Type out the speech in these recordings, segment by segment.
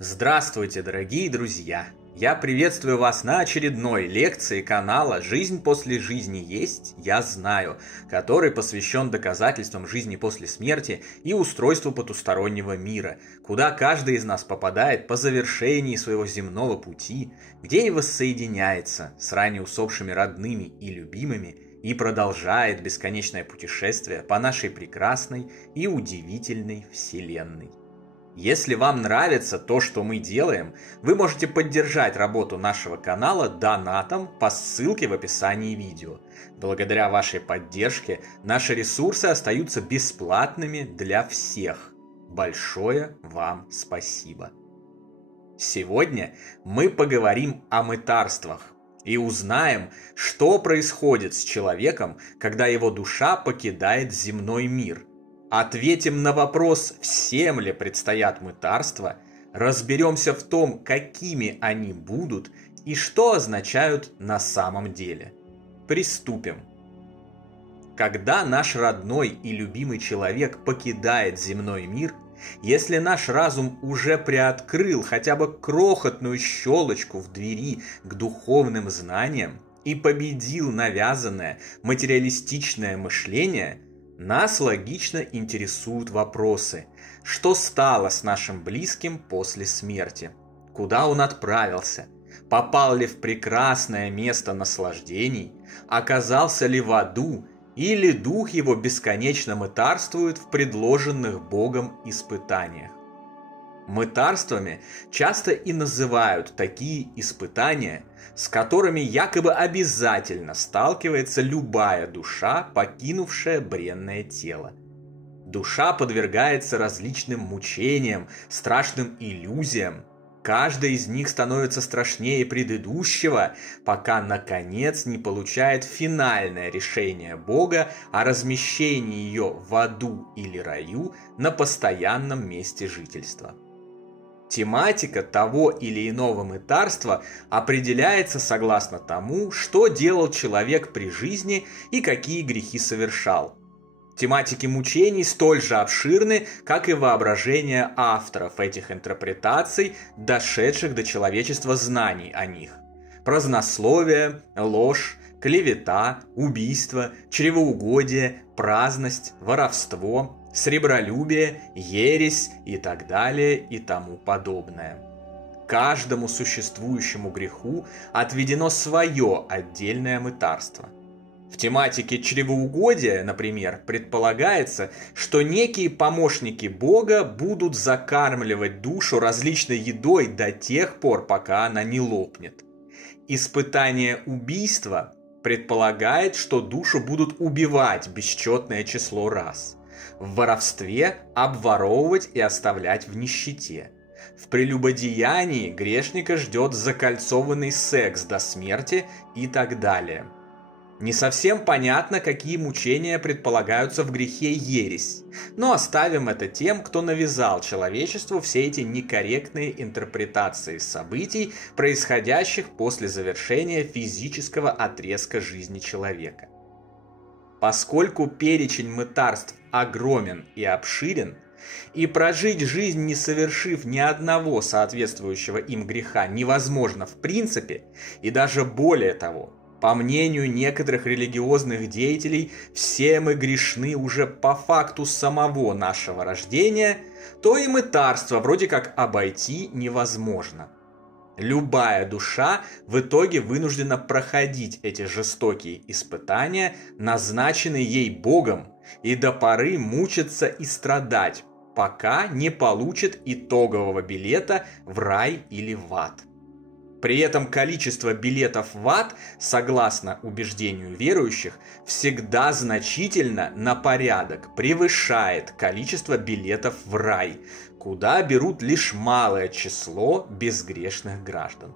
Здравствуйте, дорогие друзья! Я приветствую вас на очередной лекции канала «Жизнь после жизни есть, я знаю», который посвящен доказательствам жизни после смерти и устройству потустороннего мира, куда каждый из нас попадает по завершении своего земного пути, где и воссоединяется с ранее усопшими родными и любимыми и продолжает бесконечное путешествие по нашей прекрасной и удивительной Вселенной. Если вам нравится то, что мы делаем, вы можете поддержать работу нашего канала донатом по ссылке в описании видео. Благодаря вашей поддержке наши ресурсы остаются бесплатными для всех. Большое вам спасибо. Сегодня мы поговорим о мытарствах и узнаем, что происходит с человеком, когда его душа покидает земной мир. Ответим на вопрос, всем ли предстоят мытарства, разберемся в том, какими они будут и что означают на самом деле. Приступим. Когда наш родной и любимый человек покидает земной мир, если наш разум уже приоткрыл хотя бы крохотную щелочку в двери к духовным знаниям и победил навязанное материалистичное мышление, нас логично интересуют вопросы: что стало с нашим близким после смерти? Куда он отправился? Попал ли в прекрасное место наслаждений? Оказался ли в аду? Или дух его бесконечно мытарствует в предложенных Богом испытаниях? Мытарствами часто и называют такие испытания, с которыми якобы обязательно сталкивается любая душа, покинувшая бренное тело. Душа подвергается различным мучениям, страшным иллюзиям. Каждая из них становится страшнее предыдущего, пока наконец не получает финальное решение Бога о размещении ее в аду или раю на постоянном месте жительства. Тематика того или иного мытарства определяется согласно тому, что делал человек при жизни и какие грехи совершал. Тематики мучений столь же обширны, как и воображение авторов этих интерпретаций, дошедших до человечества знаний о них. Празднословие, ложь, клевета, убийство, чревоугодие, праздность, воровство, сребролюбие, ересь и так далее и тому подобное. Каждому существующему греху отведено свое отдельное мытарство. В тематике чревоугодия, например, предполагается, что некие помощники Бога будут закармливать душу различной едой до тех пор, пока она не лопнет. Испытание убийства предполагает, что душу будут убивать бесчетное число раз. В воровстве обворовывать и оставлять в нищете. В прелюбодеянии грешника ждет закольцованный секс до смерти и так далее. Не совсем понятно, какие мучения предполагаются в грехе ересь, но оставим это тем, кто навязал человечеству все эти некорректные интерпретации событий, происходящих после завершения физического отрезка жизни человека. Поскольку перечень мытарств огромен и обширен, и прожить жизнь, не совершив ни одного соответствующего им греха, невозможно в принципе, и даже более того, по мнению некоторых религиозных деятелей, все мы грешны уже по факту самого нашего рождения, то и мытарство вроде как обойти невозможно. Любая душа в итоге вынуждена проходить эти жестокие испытания, назначенные ей Богом, и до поры мучиться и страдать, пока не получит итогового билета в рай или в ад. При этом количество билетов в ад, согласно убеждению верующих, всегда значительно на порядок превышает количество билетов в рай, куда берут лишь малое число безгрешных граждан.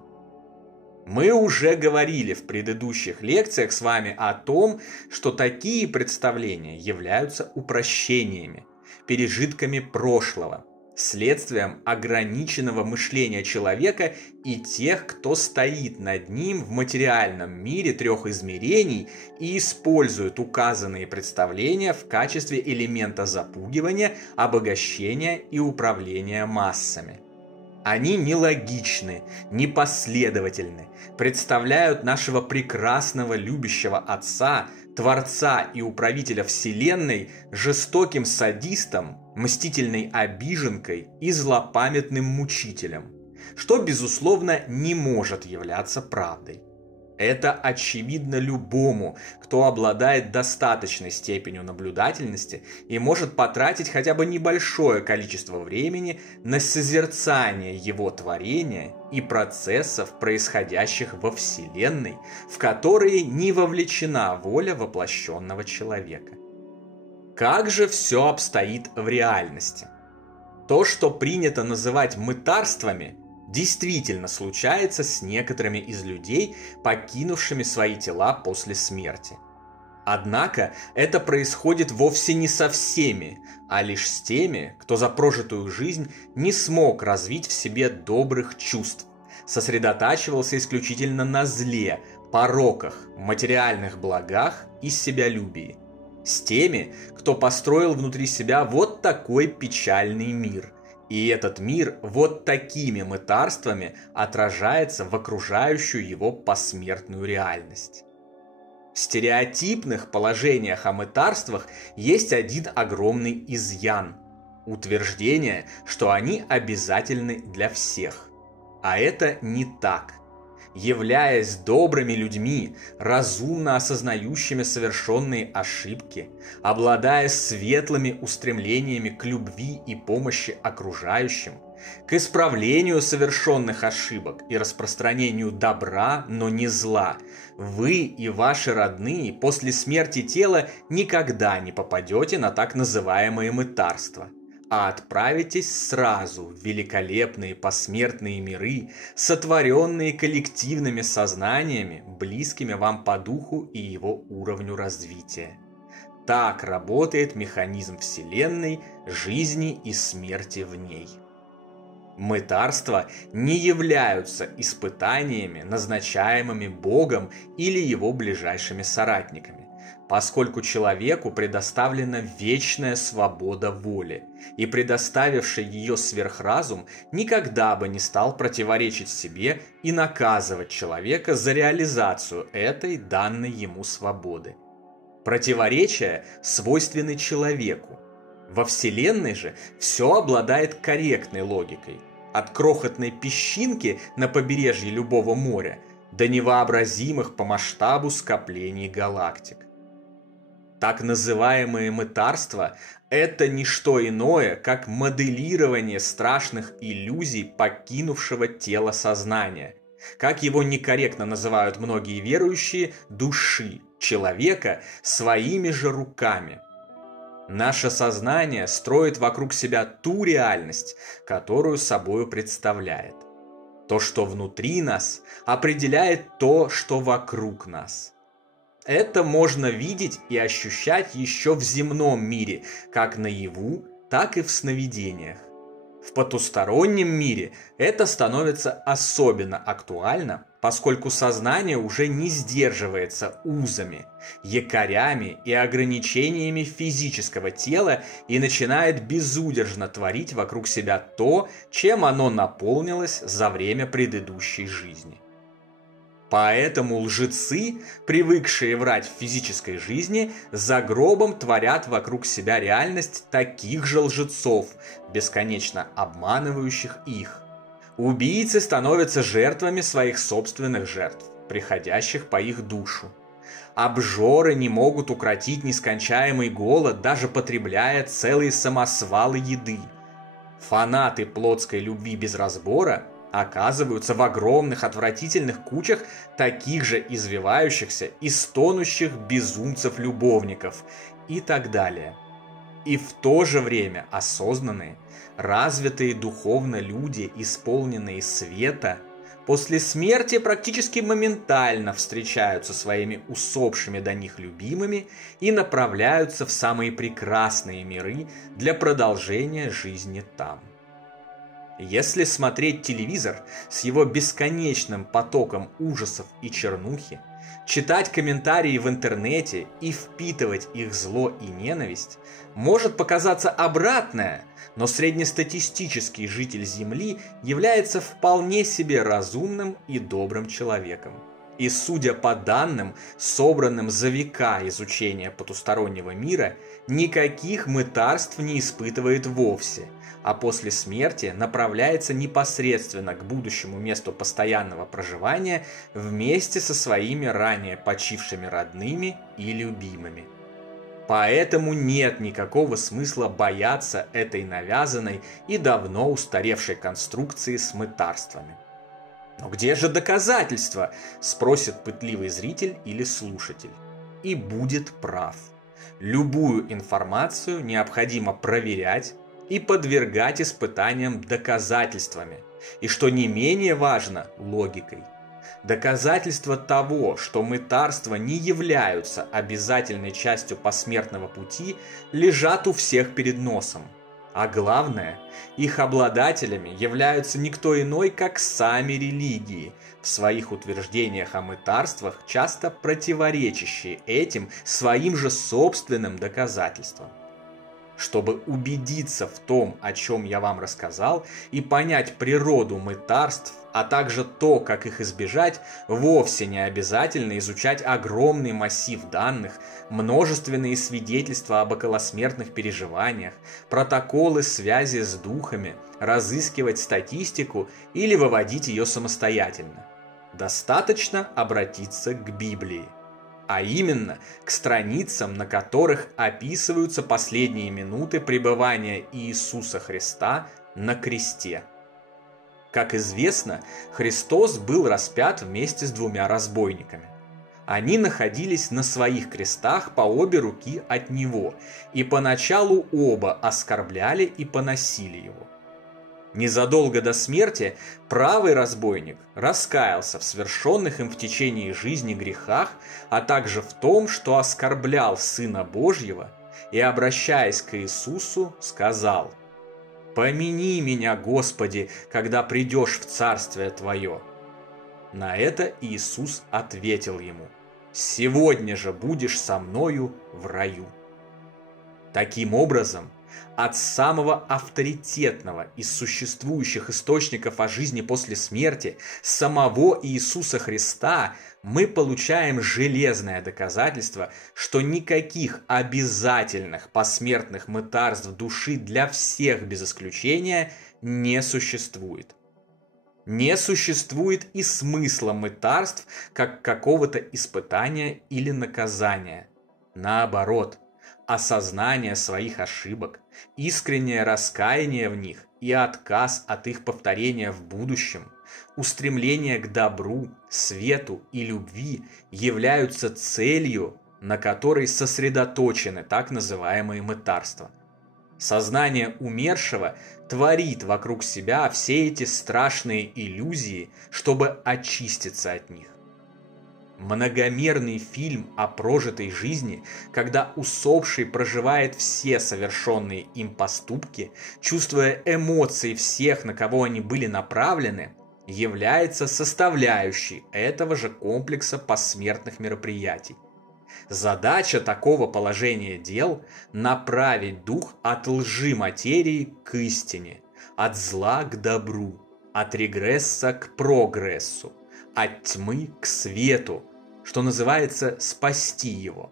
Мы уже говорили в предыдущих лекциях с вами о том, что такие представления являются упрощениями, пережитками прошлого, следствием ограниченного мышления человека и тех, кто стоит над ним в материальном мире трех измерений и использует указанные представления в качестве элемента запугивания, обогащения и управления массами. Они нелогичны, непоследовательны, представляют нашего прекрасного любящего Отца, Творца и Управителя Вселенной жестоким садистом, мстительной обиженкой и злопамятным мучителем, что, безусловно, не может являться правдой. Это очевидно любому, кто обладает достаточной степенью наблюдательности и может потратить хотя бы небольшое количество времени на созерцание его творения и процессов, происходящих во Вселенной, в которые не вовлечена воля воплощенного человека. Как же все обстоит в реальности? То, что принято называть мытарствами, действительно случается с некоторыми из людей, покинувшими свои тела после смерти. Однако это происходит вовсе не со всеми, а лишь с теми, кто за прожитую жизнь не смог развить в себе добрых чувств, сосредотачивался исключительно на зле, пороках, материальных благах и себялюбии. С теми, кто построил внутри себя вот такой печальный мир. И этот мир вот такими мытарствами отражается в окружающую его посмертную реальность. В стереотипных положениях о мытарствах есть один огромный изъян – утверждение, что они обязательны для всех. А это не так. Являясь добрыми людьми, разумно осознающими совершенные ошибки, обладая светлыми устремлениями к любви и помощи окружающим, к исправлению совершенных ошибок и распространению добра, но не зла, вы и ваши родные после смерти тела никогда не попадете на так называемые мытарства, а отправитесь сразу в великолепные посмертные миры, сотворенные коллективными сознаниями, близкими вам по духу и его уровню развития. Так работает механизм Вселенной, жизни и смерти в ней. Мытарства не являются испытаниями, назначаемыми Богом или его ближайшими соратниками, поскольку человеку предоставлена вечная свобода воли, и предоставивший ее сверхразум никогда бы не стал противоречить себе и наказывать человека за реализацию этой данной ему свободы. Противоречия свойственны человеку. Во Вселенной же все обладает корректной логикой, от крохотной песчинки на побережье любого моря до невообразимых по масштабу скоплений галактик. Так называемые мытарства – это не что иное, как моделирование страшных иллюзий покинувшего тело сознания, как его некорректно называют многие верующие, души человека своими же руками. Наше сознание строит вокруг себя ту реальность, которую собою представляет. То, что внутри нас, определяет то, что вокруг нас. Это можно видеть и ощущать еще в земном мире, как наяву, так и в сновидениях. В потустороннем мире это становится особенно актуально, поскольку сознание уже не сдерживается узами, якорями и ограничениями физического тела и начинает безудержно творить вокруг себя то, чем оно наполнилось за время предыдущей жизни. Поэтому лжецы, привыкшие врать в физической жизни, за гробом творят вокруг себя реальность таких же лжецов, бесконечно обманывающих их. Убийцы становятся жертвами своих собственных жертв, приходящих по их душу. Обжоры не могут укротить нескончаемый голод, даже потребляя целые самосвалы еды. Фанаты плотской любви без разбора оказываются в огромных отвратительных кучах таких же извивающихся и стонущих безумцев-любовников и так далее. И в то же время осознанные, развитые духовно люди, исполненные света, после смерти практически моментально встречаются со своими усопшими до них любимыми и направляются в самые прекрасные миры для продолжения жизни там. Если смотреть телевизор с его бесконечным потоком ужасов и чернухи, Читать комментарии в интернете и впитывать их зло и ненависть может показаться обратное, но среднестатистический житель Земли является вполне себе разумным и добрым человеком. И судя по данным, собранным за века изучения потустороннего мира, никаких мытарств не испытывает вовсе, а после смерти направляется непосредственно к будущему месту постоянного проживания вместе со своими ранее почившими родными и любимыми. Поэтому нет никакого смысла бояться этой навязанной и давно устаревшей конструкции с мытарствами. Но где же доказательства? Спросит пытливый зритель или слушатель. И будет прав. Любую информацию необходимо проверять и подвергать испытаниям доказательствами. И что не менее важно, логикой. Доказательства того, что мытарства не являются обязательной частью посмертного пути, лежат у всех перед носом. А главное, их обладателями являются никто иной, как сами религии, в своих утверждениях о мытарствах, часто противоречащие этим своим же собственным доказательствам. Чтобы убедиться в том, о чем я вам рассказал, и понять природу мытарств, а также то, как их избежать, вовсе не обязательно изучать огромный массив данных, множественные свидетельства об околосмертных переживаниях, протоколы связи с духами, разыскивать статистику или выводить ее самостоятельно. Достаточно обратиться к Библии. А именно к страницам, на которых описываются последние минуты пребывания Иисуса Христа на кресте. Как известно, Христос был распят вместе с двумя разбойниками. Они находились на своих крестах по обе руки от Него, и поначалу оба оскорбляли и поносили Его. Незадолго до смерти правый разбойник раскаялся в совершенных им в течение жизни грехах, а также в том, что оскорблял Сына Божьего, и, обращаясь к Иисусу, сказал: «Помяни меня, Господи, когда придешь в Царствие Твое». На это Иисус ответил ему: «Сегодня же будешь со мною в раю». Таким образом, от самого авторитетного из существующих источников о жизни после смерти, самого Иисуса Христа, мы получаем железное доказательство, что никаких обязательных посмертных мытарств души для всех без исключения не существует. Не существует и смысла мытарств как какого-то испытания или наказания. Наоборот, осознание своих ошибок, искреннее раскаяние в них и отказ от их повторения в будущем, устремление к добру, свету и любви являются целью, на которой сосредоточены так называемые мытарства. Сознание умершего творит вокруг себя все эти страшные иллюзии, чтобы очиститься от них. Многомерный фильм о прожитой жизни, когда усопший проживает все совершенные им поступки, чувствуя эмоции всех, на кого они были направлены, является составляющей этого же комплекса посмертных мероприятий. Задача такого положения дел – направить дух от лжи материи к истине, от зла к добру, от регресса к прогрессу, от тьмы к свету, что называется, спасти его.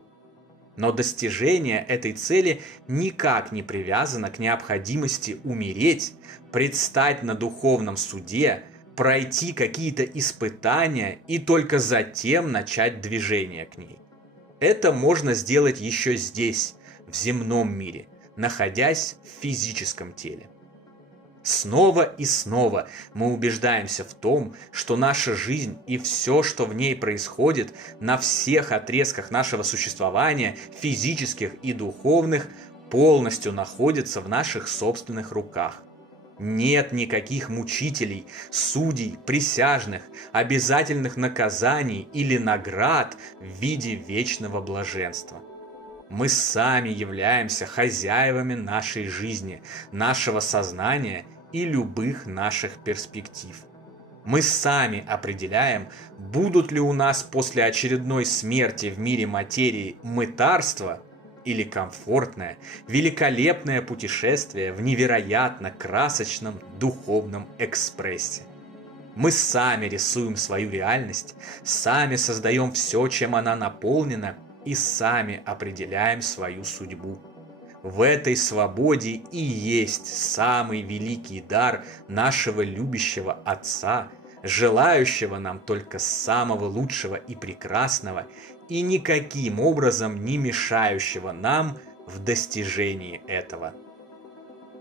Но достижение этой цели никак не привязано к необходимости умереть, предстать на духовном суде, пройти какие-то испытания и только затем начать движение к ней. Это можно сделать еще здесь, в земном мире, находясь в физическом теле. Снова и снова мы убеждаемся в том, что наша жизнь и все, что в ней происходит, на всех отрезках нашего существования, физических и духовных, полностью находится в наших собственных руках. Нет никаких мучителей, судей, присяжных, обязательных наказаний или наград в виде вечного блаженства. Мы сами являемся хозяевами нашей жизни, нашего сознания и любых наших перспектив. Мы сами определяем, будут ли у нас после очередной смерти в мире материи мытарство или комфортное, великолепное путешествие в невероятно красочном духовном экспрессе. Мы сами рисуем свою реальность, сами создаем все, чем она наполнена, и сами определяем свою судьбу. В этой свободе и есть самый великий дар нашего любящего Отца, желающего нам только самого лучшего и прекрасного, и никаким образом не мешающего нам в достижении этого.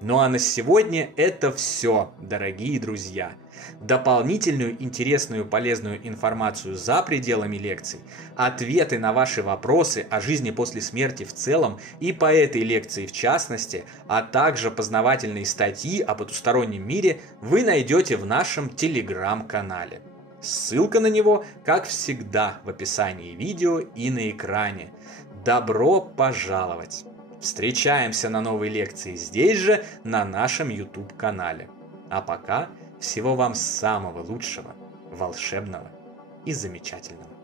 Ну а на сегодня это все, дорогие друзья. Дополнительную интересную полезную информацию за пределами лекций, ответы на ваши вопросы о жизни после смерти в целом и по этой лекции в частности, а также познавательные статьи о потустороннем мире вы найдете в нашем телеграм-канале. Ссылка на него, как всегда, в описании видео и на экране. Добро пожаловать! Встречаемся на новой лекции здесь же, на нашем YouTube-канале. А пока всего вам самого лучшего, волшебного и замечательного.